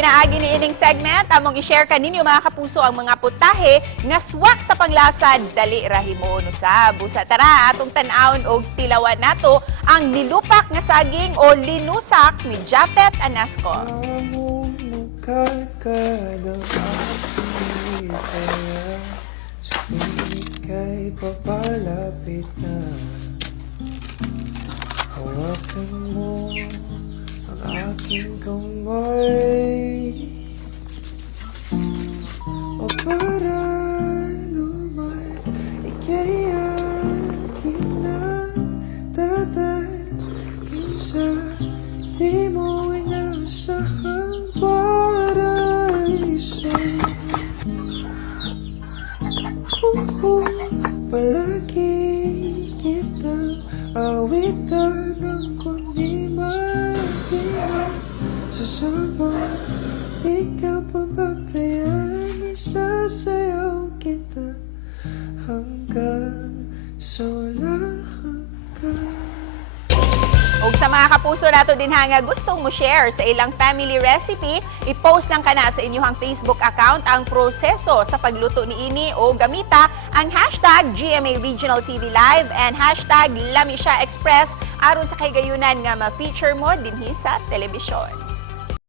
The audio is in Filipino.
pinaagi ni ining segment, among i-share kaninyo mga kapuso ang mga putahe nga swak sa panglasa dali rahimo usab. Busa tara atong tan-awon og tilawan nato ang nilupak nga saging o linusak ni Japhet Anasco. Kay papalapit na, hawakan mo ang aking kamay, o para lumay ika'y akin na dadahin sa di mo inasahang paraiso. Palagi kita awitan ng kundi magdiman sasama, ikaw pababayaan, isasayaw kita hanggang sa walang hanggan. Og sa mga kapuso nato din nga gustong mo share sa ilang family recipe, i-post lang kana sa inyong Facebook account ang proseso sa pagluto ni ini o gamita ang hashtag GMA Regional TV Live and hashtag Lamisya Express aron sa kay gayunan nga ma-feature mo dinhi sa telebisyon.